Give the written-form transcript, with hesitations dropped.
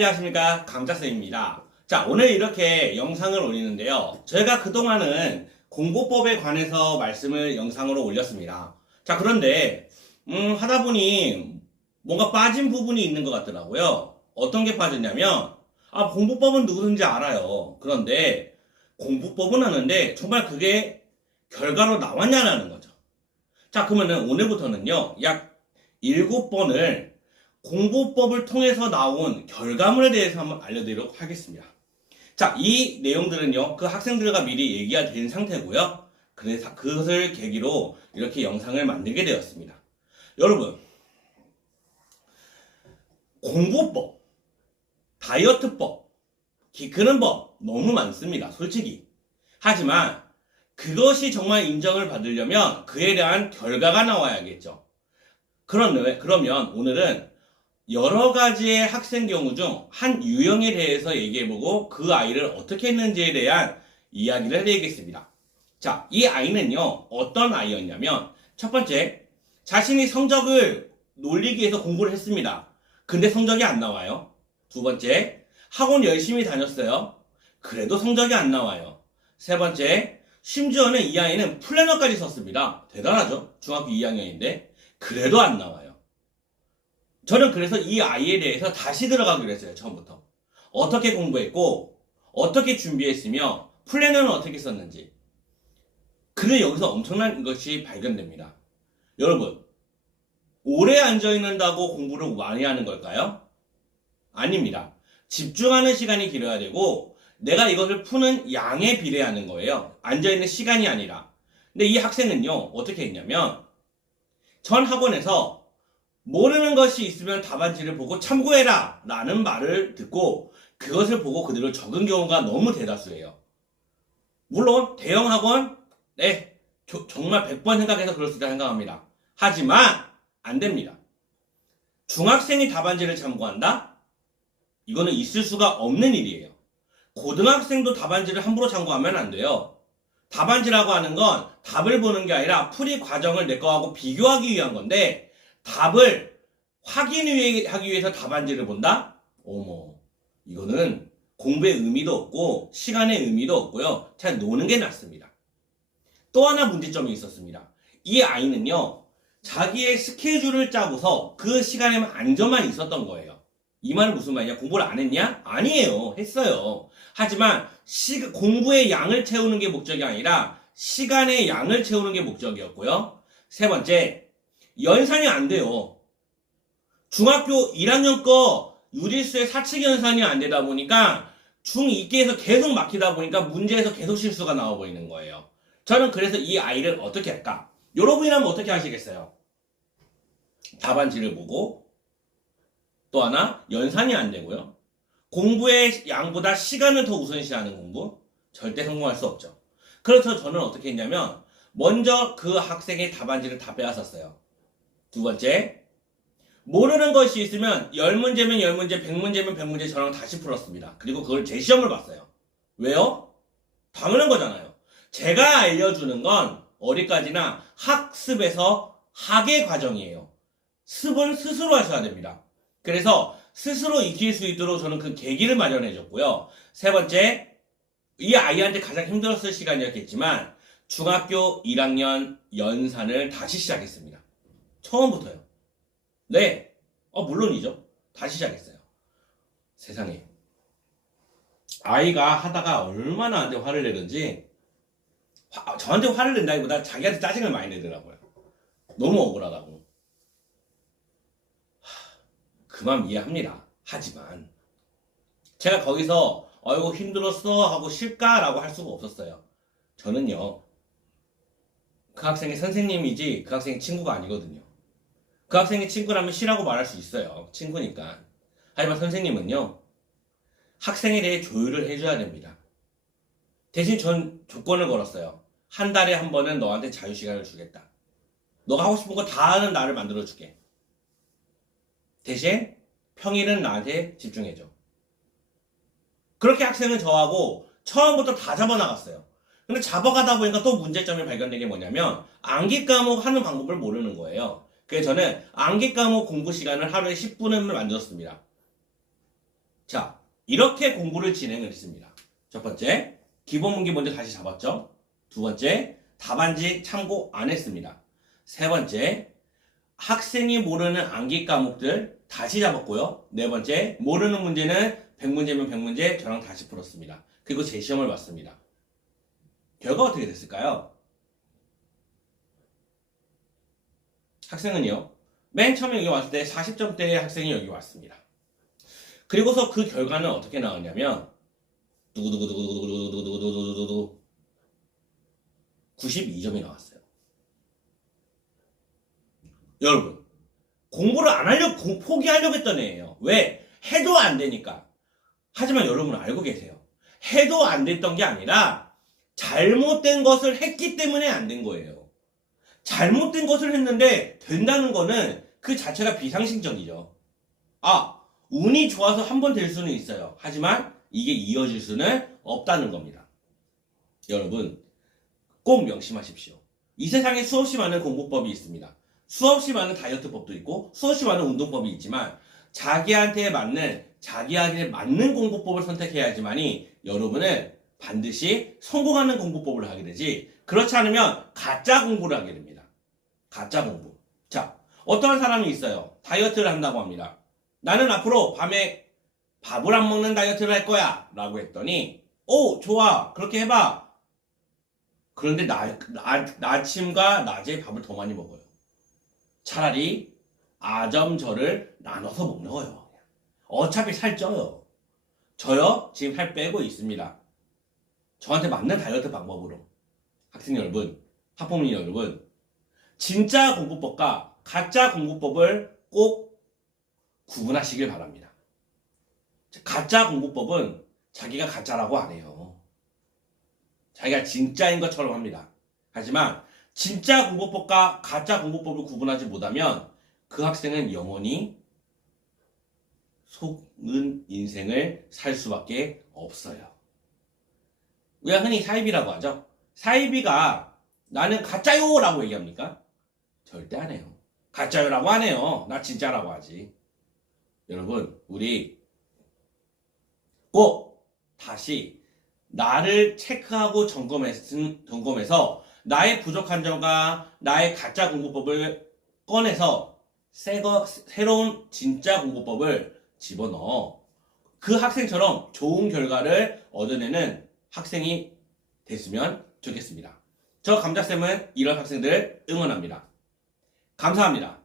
안녕하십니까, 강자쌤입니다. 자, 오늘 이렇게 영상을 올리는데요. 저희가 그동안은 공부법에 관해서 말씀을 영상으로 올렸습니다. 자, 그런데 하다 보니 뭔가 빠진 부분이 있는 것 같더라고요. 어떤 게 빠졌냐면 공부법은 누구든지 알아요. 그런데 공부법은 아는데 정말 그게 결과로 나왔냐라는 거죠. 자, 그러면은 오늘부터는요, 약 7번을 공부법을 통해서 나온 결과물에 대해서 한번 알려드리도록 하겠습니다. 자, 이 내용들은요, 그 학생들과 미리 얘기가 된 상태고요. 그래서 그것을 계기로 이렇게 영상을 만들게 되었습니다. 여러분, 공부법, 다이어트법, 키 크는 법 너무 많습니다. 솔직히. 하지만 그것이 정말 인정을 받으려면 그에 대한 결과가 나와야겠죠. 그러면 오늘은 여러 가지의 학생 경우 중 한 유형에 대해서 얘기해보고 그 아이를 어떻게 했는지에 대한 이야기를 해드리겠습니다. 자, 이 아이는요, 어떤 아이였냐면, 첫 번째, 자신이 성적을 놀리기 위해서 공부를 했습니다. 근데 성적이 안 나와요. 두 번째, 학원 열심히 다녔어요. 그래도 성적이 안 나와요. 세 번째, 심지어는 이 아이는 플래너까지 썼습니다. 대단하죠? 중학교 2학년인데. 그래도 안 나와요. 저는 그래서 이 아이에 대해서 다시 들어가기로 했어요. 처음부터. 어떻게 공부했고 어떻게 준비했으며 플래너는 어떻게 썼는지. 근데 여기서 엄청난 것이 발견됩니다. 여러분, 오래 앉아있는다고 공부를 많이 하는 걸까요? 아닙니다. 집중하는 시간이 길어야 되고 내가 이것을 푸는 양에 비례하는 거예요. 앉아있는 시간이 아니라. 근데 이 학생은요, 어떻게 했냐면 전 학원에서 모르는 것이 있으면 답안지를 보고 참고해라 라는 말을 듣고 그것을 보고 그대로 적은 경우가 너무 대다수예요. 물론 대형 학원 정말 100번 생각해서 그럴 수 있다 생각합니다. 하지만 안 됩니다. 중학생이 답안지를 참고한다? 이거는 있을 수가 없는 일이에요. 고등학생도 답안지를 함부로 참고하면 안 돼요. 답안지라고 하는 건 답을 보는 게 아니라 풀이 과정을 내 거하고 비교하기 위한 건데 답을 확인하기 위해서 답안지를 본다? 어머, 이거는 공부의 의미도 없고 시간의 의미도 없고요. 잘 노는 게 낫습니다. 또 하나 문제점이 있었습니다. 이 아이는요, 자기의 스케줄을 짜고서 그 시간에만 앉아만 있었던 거예요. 이 말은 무슨 말이냐? 공부를 안 했냐? 아니에요. 했어요. 하지만 공부의 양을 채우는 게 목적이 아니라 시간의 양을 채우는 게 목적이었고요. 세 번째, 연산이 안 돼요. 중학교 1학년 거 유리수의 사칙 연산이 안 되다 보니까 중2계에서 계속 막히다 보니까 문제에서 계속 실수가 나와버리는 거예요. 저는 그래서 이 아이를 어떻게 할까? 여러분이라면 어떻게 하시겠어요? 답안지를 보고 또 하나, 연산이 안 되고요. 공부의 양보다 시간을 더 우선시하는 공부? 절대 성공할 수 없죠. 그래서 저는 어떻게 했냐면 먼저 그 학생의 답안지를 다 빼앗았어요. 두 번째, 모르는 것이 있으면 10문제면 10문제, 100문제면 100문제 저랑 다시 풀었습니다. 그리고 그걸 제 시험을 봤어요. 왜요? 당연한 거잖아요. 제가 알려주는 건 어디까지나 학습에서 학의 과정이에요. 습은 스스로 하셔야 됩니다. 그래서 스스로 익힐 수 있도록 저는 그 계기를 마련해줬고요. 세 번째, 이 아이한테 가장 힘들었을 시간이었겠지만 중학교 1학년 연산을 다시 시작했습니다. 처음부터요. 네, 물론이죠. 다시 시작했어요. 세상에. 아이가 하다가 얼마나 나한테 화를 내든지 저한테 화를 낸다기보다 자기한테 짜증을 많이 내더라고요. 너무 억울하다고. 그 마음 이해합니다. 하지만 제가 거기서 아이고 힘들었어 하고 쉴까라고 할 수가 없었어요. 저는요, 그 학생의 선생님이지 그 학생의 친구가 아니거든요. 그 학생의 친구라면 쉬라고 말할 수 있어요. 친구니까. 하지만 선생님은요, 학생에 대해 조율을 해줘야 됩니다. 대신 전 조건을 걸었어요. 한 달에 한 번은 너한테 자유시간을 주겠다. 너가 하고 싶은 거 다 하는 나를 만들어줄게. 대신 평일은 나한테 집중해줘. 그렇게 학생은 저하고 처음부터 다 잡아나갔어요. 근데 잡아가다 보니까 또 문제점이 발견된 게 뭐냐면 암기 과목 하는 방법을 모르는 거예요. 그래서 저는 암기 과목 공부 시간을 하루에 10분을 만들었습니다. 자, 이렇게 공부를 진행을 했습니다. 첫 번째, 기본 문제 먼저 다시 잡았죠? 두 번째, 답안지 참고 안 했습니다. 세 번째, 학생이 모르는 암기 과목들 다시 잡았고요. 네 번째, 모르는 문제는 100문제면 100문제 저랑 다시 풀었습니다. 그리고 제 시험을 봤습니다. 결과 어떻게 됐을까요? 학생은요, 맨 처음에 여기 왔을 때 40점대의 학생이 여기 왔습니다. 그리고서 그 결과는 어떻게 나왔냐면 두구두구두구두구두구두구두구두구 92점이 나왔어요. 여러분, 공부를 안 하려고 포기하려고 했던 애예요. 왜? 해도 안 되니까. 하지만 여러분은 알고 계세요. 해도 안 됐던 게 아니라 잘못된 것을 했기 때문에 안 된 거예요. 잘못된 것을 했는데 된다는 거는 그 자체가 비상식적이죠. 아, 운이 좋아서 한 번 될 수는 있어요. 하지만 이게 이어질 수는 없다는 겁니다. 여러분, 꼭 명심하십시오. 이 세상에 수없이 많은 공부법이 있습니다. 수없이 많은 다이어트법도 있고 수없이 많은 운동법이 있지만 자기한테 맞는 공부법을 선택해야지만이 여러분은 반드시 성공하는 공부법을 하게 되지, 그렇지 않으면 가짜 공부를 하게 됩니다. 가짜 공부. 자, 어떤 사람이 있어요. 다이어트를 한다고 합니다. 나는 앞으로 밤에 밥을 안 먹는 다이어트를 할 거야 라고 했더니 오, 좋아, 그렇게 해봐. 그런데 아침과 낮에 밥을 더 많이 먹어요. 차라리 아점절을 나눠서 먹어요. 어차피 살쪄요. 저요, 지금 살 빼고 있습니다. 저한테 맞는 다이어트 방법으로. 학생 여러분, 학부모님 여러분, 진짜 공부법과 가짜 공부법을 꼭 구분하시길 바랍니다. 가짜 공부법은 자기가 가짜라고 안 해요. 자기가 진짜인 것처럼 합니다. 하지만 진짜 공부법과 가짜 공부법을 구분하지 못하면 그 학생은 영원히 속은 인생을 살 수밖에 없어요. 우리가 흔히 사이비라고 하죠. 사이비가 나는 가짜요 라고 얘기합니까? 절대 안 해요. 가짜요라고 안 해요. 나 진짜라고 하지. 여러분, 우리 꼭 다시 나를 체크하고 점검해서 나의 부족한 점과 나의 가짜 공부법을 꺼내서 새로운 진짜 공부법을 집어넣어 그 학생처럼 좋은 결과를 얻어내는 학생이 됐으면 좋겠습니다. 저 감자쌤은 이런 학생들을 응원합니다. 감사합니다.